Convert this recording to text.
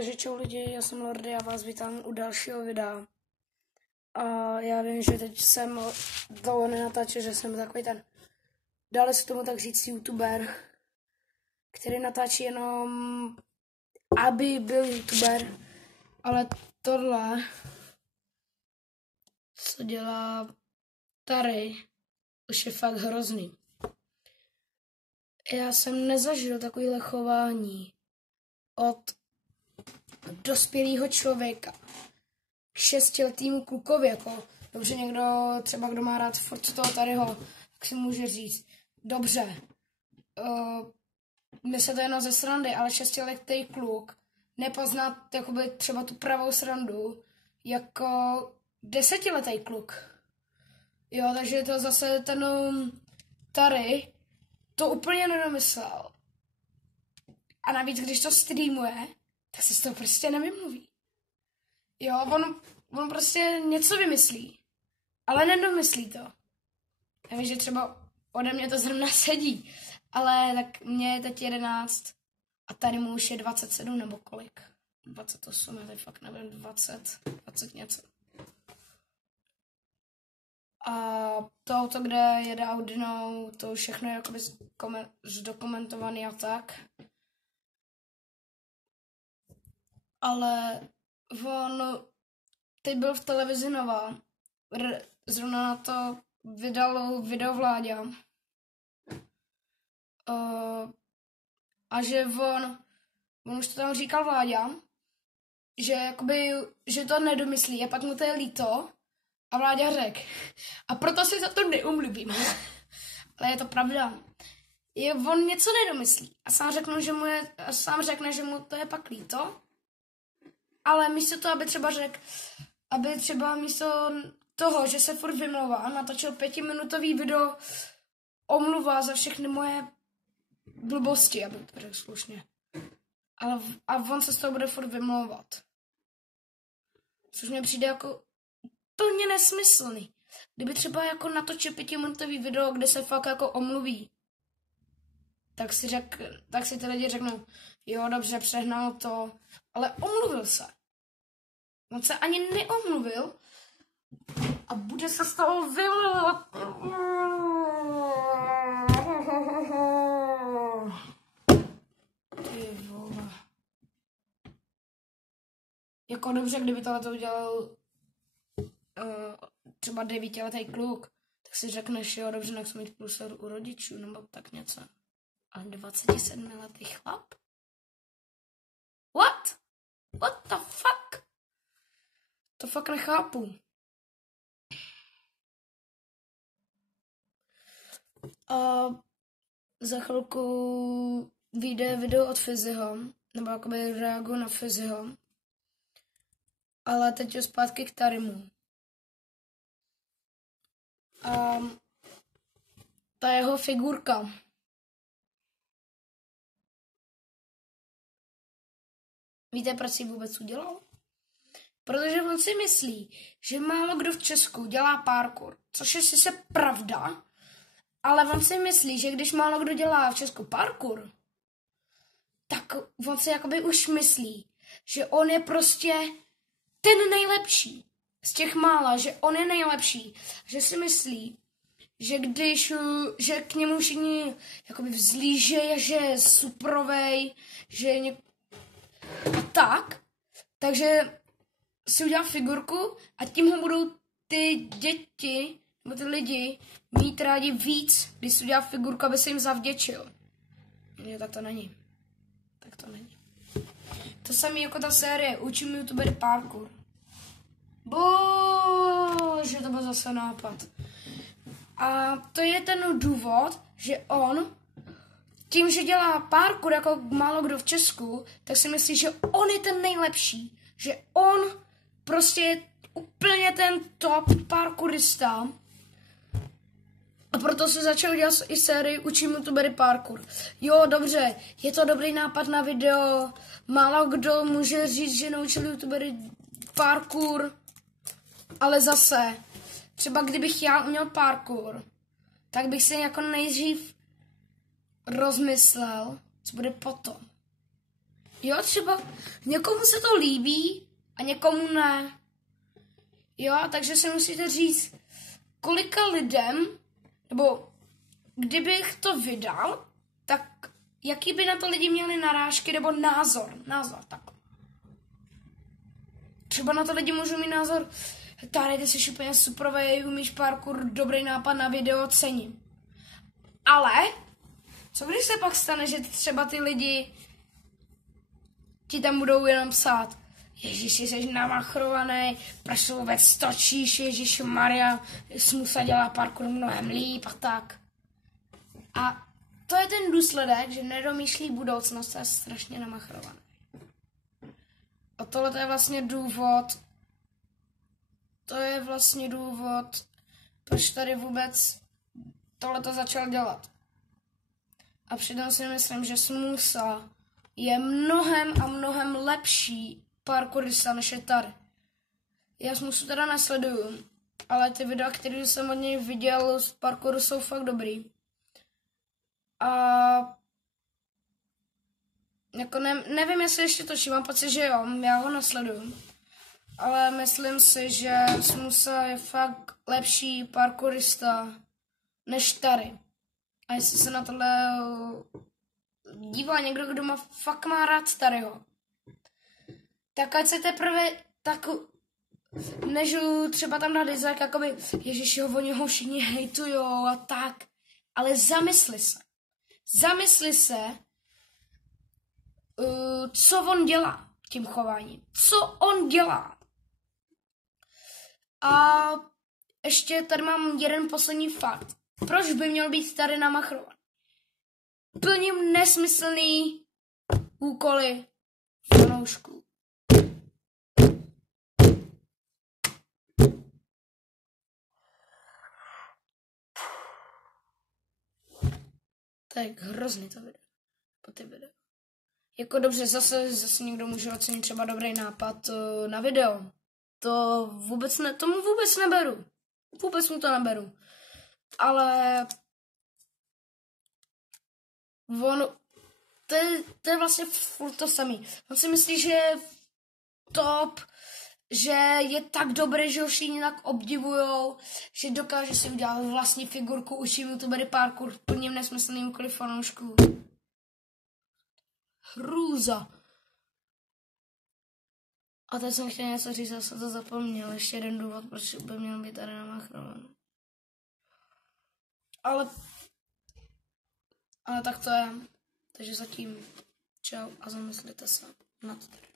Takže čau lidi, já jsem Lordy a vás vítám u dalšího videa. A já vím, že teď jsem dlouho nenatáčel, že jsem takový ten, dále se tomu tak říct, youtuber, který natáčí jenom, aby byl youtuber, ale tohle, co dělá tady, už je fakt hrozný. Já jsem nezažil takovýhle chování od dospělého člověka k 6letýmu klukovi, jako dobře někdo, třeba kdo má rád furt toho tadyho, tak si může říct, dobře, my se to jenom ze srandy, ale 6letý kluk nepozná jakoby třeba tu pravou srandu jako 10letý kluk. Jo, takže to zase ten tady to úplně nedomyslel. A navíc, když to streamuje, tak se z toho prostě nevymluví. Jo, on prostě něco vymyslí, ale nedomyslí to. Já vím, že třeba ode mě to zrovna sedí, ale tak mě je teď 11 a tady mu už je 27 nebo kolik. 28, já teď fakt nevím, 20 něco. A to auto, kde jede Audinou, to všechno je jakoby zdokumentovaný a tak. Ale on teď byl v televizi Nova, zrovna na to vydal video Vláďa. A že on už to tam říkal Vláďa, že jakoby, že to nedomyslí a pak mu to je líto a Vláďa řekl. A proto si za to neumluvím. Ale je to pravda. On něco nedomyslí a sám řekne, že mu to je pak líto. Ale místo toho, aby třeba místo toho, že se furt vymlouvá, natočil 5minutový video omluva za všechny moje blbosti, aby to řekl slušně. A on se z toho bude furt vymlouvat. Což mě přijde jako plně nesmyslný. Kdyby třeba jako natočil 5minutový video, kde se fakt jako omluví, tak si ty lidi řeknou, jo, dobře, přehnal to, ale omluvil se. On se ani neomluvil a bude se z toho vymlouvat. Ty vole. Jako dobře, kdyby tohle to udělal třeba 9letý kluk, tak si řekneš, jo, dobře, nechci mít pluser u rodičů, nebo tak něco. A 27letý chlap? What? What the fuck? To fakt nechápu. A za chvilku vyjde video od Fiziho, nebo jakoby reaguju na Fiziho. Ale teď je zpátky k Tarimu. A ta jeho figurka. Víte, proč si vůbec udělal? Protože on si myslí, že málo kdo v Česku dělá parkour, což je sice pravda, ale on si myslí, že když málo kdo dělá v Česku parkour, tak on si jakoby už myslí, že on je prostě ten nejlepší z těch mála, že on je nejlepší, že si myslí, že k němu všichni jakoby vzlížejí, že je suprovej, že je takže si udělá figurku a tím ho budou ty děti nebo ty lidi mít rádi víc, když si udělá figurku, aby se jim zavděčil. Jo, tak to není. To samé jako ta série Učím youtubery parkour. Bože, to byl zase nápad. A to je ten důvod, že on tím, že dělá parkour jako málo kdo v Česku, tak si myslí, že on je ten nejlepší. Že on prostě je úplně ten top parkourista. A proto se začal dělat i sérii Učím youtubery parkour. Jo, dobře, je to dobrý nápad na video. Málo kdo může říct, že naučil youtubery parkour. Ale zase, třeba kdybych já uměl parkour, tak bych si jako nejdřív rozmyslel, co bude potom. Jo, třeba někomu se to líbí a někomu ne. Jo, takže si musíte říct, kolika lidem, nebo kdybych to vydal, tak jaký by na to lidi měli narážky nebo názor, tak. Třeba na to lidi můžou mít názor, tady ty jsi úplně superovej, umíš parkour, dobrý nápad na video, cením. Ale, co když se pak stane, že třeba ty lidi ti tam budou jenom psát, Ježíši, jsi namachrovaný, proč vůbec točíš, Ježíši Maria, Smusa dělá parkour mnohem líp a tak. A to je ten důsledek, že nedomýšlí budoucnost a je strašně namachrovaný. A tohle je vlastně důvod, proč tady vůbec tohleto začal dělat. A přitom si myslím, že Smusa je mnohem lepší parkourista než je tady. Já Smusu teda nesleduju, ale ty videa, které jsem od něj viděl z parkouru, jsou fakt dobrý. A jako nevím, jestli ještě točí, mám pocit, že jo, já ho nesleduju. Ale myslím si, že Smusa je fakt lepší parkourista než tady. A jestli se na tohle dívá někdo, kdo fakt má rád Taryho, tak ať se teprve tak než třeba tam na dislike, jakoby ježiši, oni ho všichni hejtujou a tak, ale zamysli se, co on dělá tím chováním, co on dělá. A ještě tady mám jeden poslední fakt. Proč by měl být tady namachrovaný? Plním nesmyslný úkoly fanoušků. Tak hrozný to video. Po ty video. Jako dobře, zase někdo může ocenit třeba dobrý nápad na video. Tomu vůbec neberu. Vůbec mu to neberu. Ale to je vlastně furt to samý. On si myslí, že je top, že je tak dobrý, že ho všichni tak obdivujou, že dokáže si udělat vlastní figurku, učí youtubery parkour, plně nesmyslným úkoly fanoušků. Hrůza. A teď jsem chtěl něco říct, já jsem to zapomněl. Ještě jeden důvod, proč by měl být tady namachrovaný. Ale tak to je. Takže zatím čau a zamyslete se nad tím.